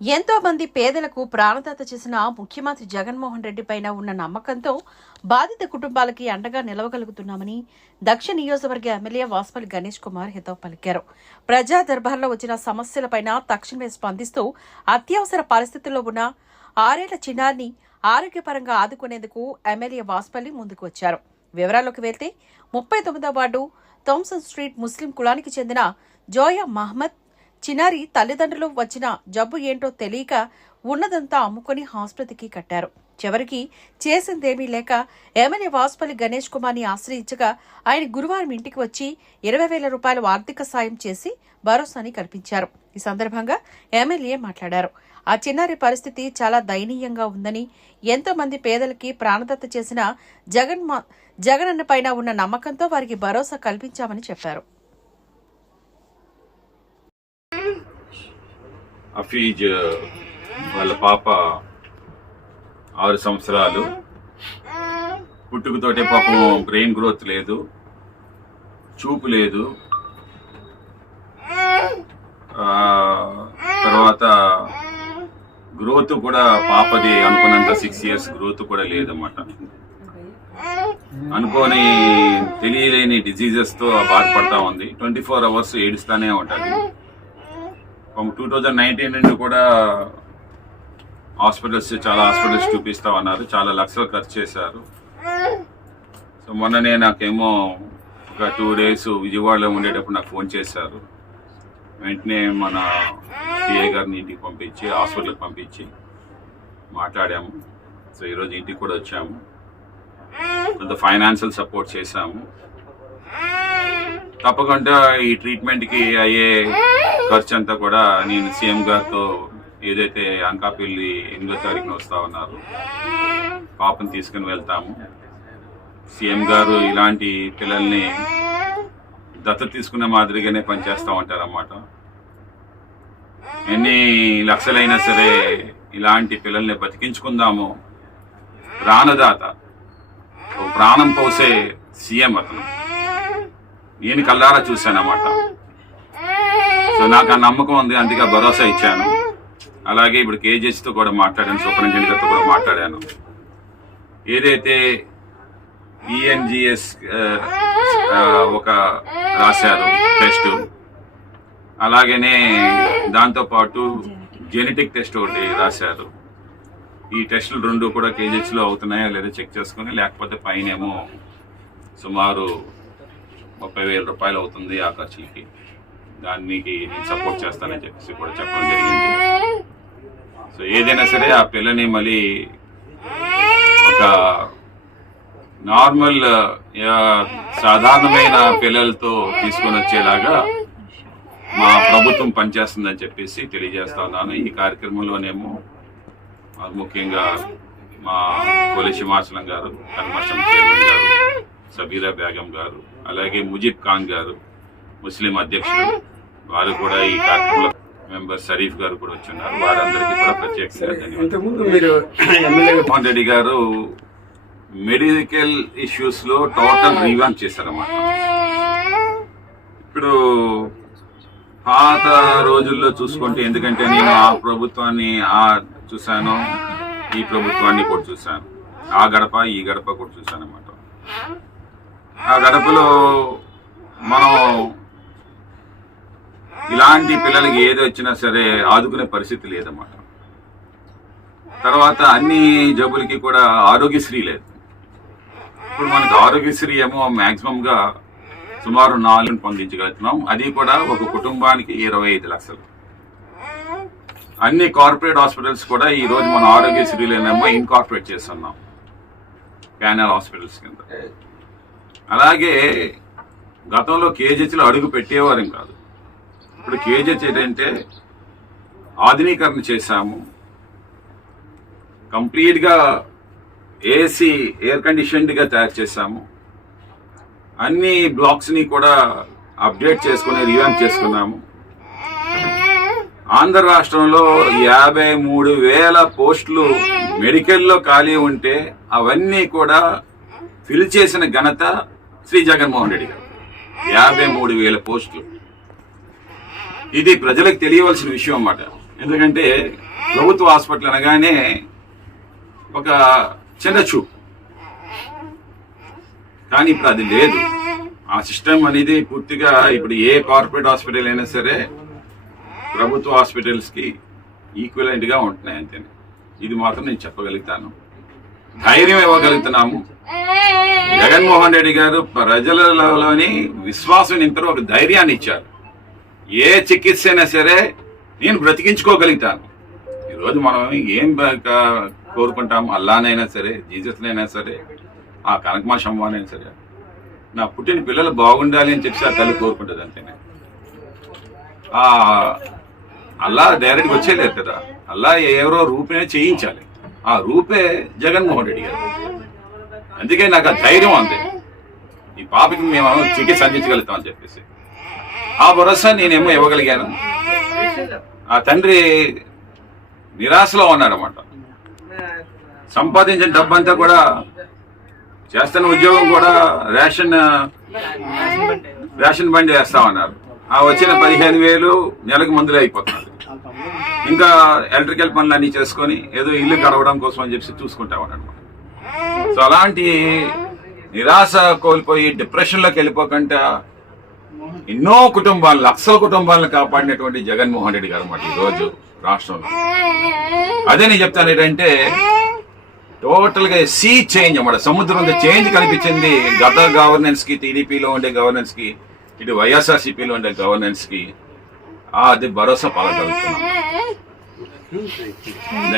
ఎంతో మంది పేదలకు ప్రాణదాత చేసిన ముఖ్యమంత్రి జగన్మోహన్ రెడ్డి పైన ఉన్న నమ్మకంతో బాధిత కుటుంబాలకి అండగా నిలవగలుగుతున్నామని దక్షిణ నియోజకవర్గ ఎమ్మెల్యే వాసుపల్లి గణేష్ కుమార్ హితవు పలికారు. ప్రజా దర్బార్లో వచ్చిన సమస్యలపైన తక్షణమే స్పందిస్తూ అత్యవసర పరిస్థితుల్లో ఉన్న 6 ఏళ్ల చిన్నారిని ఆరోగ్యపరంగా ఆదుకునేందుకు ఎమ్మెల్యే వాసుపల్లి ముందుకు వచ్చారు. వివరాల్లోకి వెళ్తే 39వ వార్డు థామ్సన్ స్ట్రీట్ ముస్లిం కులానికి చెందిన జోయా మహమ్మద్ చిన్నారి తల్లిదండ్రులు వచ్చిన జబ్బు ఏంటో తెలియక ఉన్నదంతా అమ్ముకొని ఆసుపత్రికి కట్టారు. చివరికి చేసిందేమీ లేక ఎమ్మెల్యే వాసుపల్లి గణేష్ కుమార్ని ఆశ్రయించగా ఆయన గురువారం ఇంటికి వచ్చి 20,000 రూపాయల ఆర్థిక సాయం చేసి భరోసాని కల్పించారు. ఈ సందర్భంగా ఎమ్మెల్యే మాట్లాడారు. ఆ చిన్నారి పరిస్థితి చాలా దయనీయంగా ఉందని, ఎంతో మంది పేదలకి ప్రాణదత్త చేసిన జగనన్న పైన ఉన్న నమ్మకంతో వారికి భరోసా కల్పించామని చెప్పారు. హఫీజ్ వాళ్ళ పాప 6 సంవత్సరాలు, పుట్టుకతోటే పాపం బ్రెయిన్ గ్రోత్ లేదు, చూపు లేదు, తర్వాత గ్రోత్ కూడా పాపది అనుకున్నంత 6 ఇయర్స్ గ్రోత్ కూడా లేదన్నమాట. అనుకోని తెలియలేని డిజీజెస్ తో బాధపడతా ఉంది. 24 అవర్స్ ఏడుస్తానే ఉంటుంది. 2019 నుండి కూడా చాలా హాస్పిటల్స్ చూపిస్తా ఉన్నారు. చాలా లక్షలు ఖర్చు చేశారు. సో మొన్ననే నాకేమో ఒక 2 డేస్ విజయవాడలో ఉండేటప్పుడు నాకు ఫోన్ చేశారు. వెంటనే మన పిఏ గారిని ఇంటికి పంపించి హాస్పిటల్కి పంపించి మాట్లాడాము. సో ఈరోజు ఇంటికి కూడా వచ్చాము. కొంత ఫైనాన్షియల్ సపోర్ట్ చేశాము. తప్పకుండా ఈ ట్రీట్మెంట్కి అయ్యే ఖర్చు అంతా కూడా నేను సీఎం గారితో ఏదైతే అనకాపల్లి 8వ తారీఖున వస్తా ఉన్నారు, పాపను తీసుకుని వెళ్తాము. సీఎం గారు ఇలాంటి పిల్లల్ని దత్తత తీసుకున్న మాదిరిగానే పనిచేస్తూ ఉంటారన్నమాట. ఎన్ని లక్షలైనా సరే ఇలాంటి పిల్లల్ని బతికించుకుందాము. ప్రాణదాత, ప్రాణం పోసే సీఎం అతను. నేను కల్లారా చూశానన్నమాట. సో నాకు ఆ నమ్మకం ఉంది, అందుకే భరోసా ఇచ్చాను. అలాగే ఇప్పుడు కేజీహెచ్తో కూడా మాట్లాడాను, సూపరింటెండెంట్ గారితో కూడా మాట్లాడాను. ఏదైతే ఈఎన్జిఎస్ ఒక రాశారు టెస్ట్, అలాగనే దాంతోపాటు జెనెటిక్ టెస్ట్ ఒకటి రాశారు. ఈ టెస్టులు 2 కూడా కేజీహెచ్లో అవుతున్నాయా లేదా చెక్ చేసుకుని, లేకపోతే పైనేమో సుమారు 30,000 రూపాయలు అవుతుంది ఆ ఖర్చులకి. దానికి నేను సపోర్ట్ చేస్తానని చెప్పేసి కూడా చెప్పడం జరిగింది. సో ఏదైనా సరే ఆ పిల్లని మళ్ళీ ఒక నార్మల్ సాధారణమైన పిల్లలతో తీసుకొని వచ్చేలాగా మా ప్రభుత్వం పనిచేస్తుందని చెప్పేసి తెలియజేస్తా ఉన్నాను. ఈ కార్యక్రమంలోనేమో ముఖ్యంగా మా కోలి సింహాచలం గారు, కన్మర్శం చైర్మన్ గారు, సబీరా బేగం గారు, అలాగే ముజీబ్ ఖాన్ గారు ముస్లిం అధ్యక్షులు, వారు కూడా ఈ కార్యక్రమంలో మెంబర్ షరీఫ్ గారు కూడా వచ్చున్నారు. వారందరికీ కూడా ప్రత్యేకంగా ధన్యవాదాలు. మోహన్ రెడ్డి గారు మెడికల్ ఇష్యూస్ లో టోటల్ రీవాంప్ చేశారన్నమాట. ఇప్పుడు పాత రోజుల్లో చూసుకుంటే, ఎందుకంటే నేను ఆ ప్రభుత్వాన్ని చూశాను, ఈ ప్రభుత్వాన్ని కూడా చూశాను, ఆ గడప ఈ గడప కూడా చూశాను అన్నమాట. ఆ గడపలో మనం ఇలాంటి పిల్లలకి ఏది వచ్చినా సరే ఆదుకునే పరిస్థితి లేదన్నమాట. తర్వాత అన్ని జబ్బులకి కూడా ఆరోగ్యశ్రీ లేదు. ఇప్పుడు మనకు ఆరోగ్యశ్రీ ఏమో మాక్సిమం గా సుమారు 4 పొందించగలుగుతున్నాం. అది కూడా ఒక కుటుంబానికి 25 లక్షలు. అన్ని కార్పొరేట్ హాస్పిటల్స్ కూడా ఈ రోజు మన ఆరోగ్యశ్రీలోనేమో ఇన్కార్పొరేట్ చేస్తున్నాం ప్యానల్ హాస్పిటల్స్ కింద. అలాగే గతంలో కేజీహెచ్లో అడుగు పెట్టేవారేం కాదు. ఇప్పుడు కేజీహెచ్ ఏంటంటే ఆధునీకరణ చేశాము. కంప్లీట్గా ఏసీ ఎయిర్ కండిషన్డ్గా తయారు చేశాము. అన్ని బ్లాక్స్ని కూడా అప్డేట్ చేసుకుని రివాంప్ చేసుకున్నాము. ఆంధ్ర రాష్ట్రంలో 53,000 పోస్టులు మెడికల్లో ఖాళీ ఉంటే అవన్నీ కూడా ఫిల్ చేసిన ఘనత శ్రీ జగన్మోహన్ రెడ్డి గారు. 53,000 పోస్టులు. ఇది ప్రజలకు తెలియవలసిన విషయం అన్నమాట. ఎందుకంటే ప్రభుత్వ హాస్పిటల్ అనగానే ఒక చిన్న చూపు, కానీ ఇప్పుడు అది లేదు. ఆ సిస్టమ్ అనేది పూర్తిగా ఇప్పుడు ఏ కార్పొరేట్ హాస్పిటల్ అయినా సరే ప్రభుత్వ హాస్పిటల్స్ కి ఈక్వలెంట్ గా ఉంటున్నాయి అంతే. ఇది మాత్రం నేను చెప్పగలుగుతాను. ధైర్యం ఇవ్వగలుగుతున్నాము. జగన్మోహన్ రెడ్డి గారు ప్రజలలోని విశ్వాసం నింపారు, ఒక ధైర్యాన్ని ఇచ్చారు. ఏ చికిత్స అయినా సరే నేను బ్రతికించుకోగలుగుతాను. ఈరోజు మనం ఏం కోరుకుంటాము, అల్లానైనా సరే, జీసస్నైనా సరే, ఆ కనకమాషమ్మనైనా సరే, నా పుట్టిన పిల్లలు బాగుండాలి అని చెప్పి ఆ తల్లి కోరుకుంటుంది అంతేనే. ఆ అల్లా డైరెక్ట్గా వచ్చేలేదు కదా, అల్లా ఎవరో రూపే చేయించాలి. ఆ రూపే జగన్మోహన్ రెడ్డి గారు. అందుకే నాకు ఆ ధైర్యం ఉంది, ఈ పాపకి మేము చికిత్స అందించగలుగుతాం అని చెప్పేసి ఆ భరోసా నేనేమో ఇవ్వగలిగాను. ఆ తండ్రి నిరాశలో ఉన్నాడన్నమాట. సంపాదించిన డబ్బంతా కూడా, చేస్తున్న ఉద్యోగం కూడా రేషన్ బండి వేస్తామన్నారు. ఆ వచ్చిన 15,000 నెలకు మందులు అయిపోతున్నారు. ఇంకా ఎలక్ట్రికల్ పనులు అన్ని చేసుకొని ఏదో ఇల్లు గడవడం కోసం అని చెప్పి చూసుకుంటామన్నమాట. సో అలాంటి నిరాశ కోల్పోయి డిప్రెషన్లోకి వెళ్ళిపోకుండా ఎన్నో కుటుంబాలు, లక్షల కుటుంబాలను కాపాడినటువంటి జగన్మోహన్ రెడ్డి గారు అన్నమాట ఈరోజు రాష్ట్రంలో. అదే నేను చెప్తాను ఏంటంటే, టోటల్ గా సీ చేంజ్ అన్నమాట, సముద్రంలో చేంజ్ కనిపించింది. గత గవర్నెన్స్ కి, టీడీపీలో ఉండే గవర్నెన్స్ కి, ఇటు వైఎస్ఆర్సీపీలో ఉండే గవర్నెన్స్ కి అది భరోసా పలకగలుగుతున్నాం.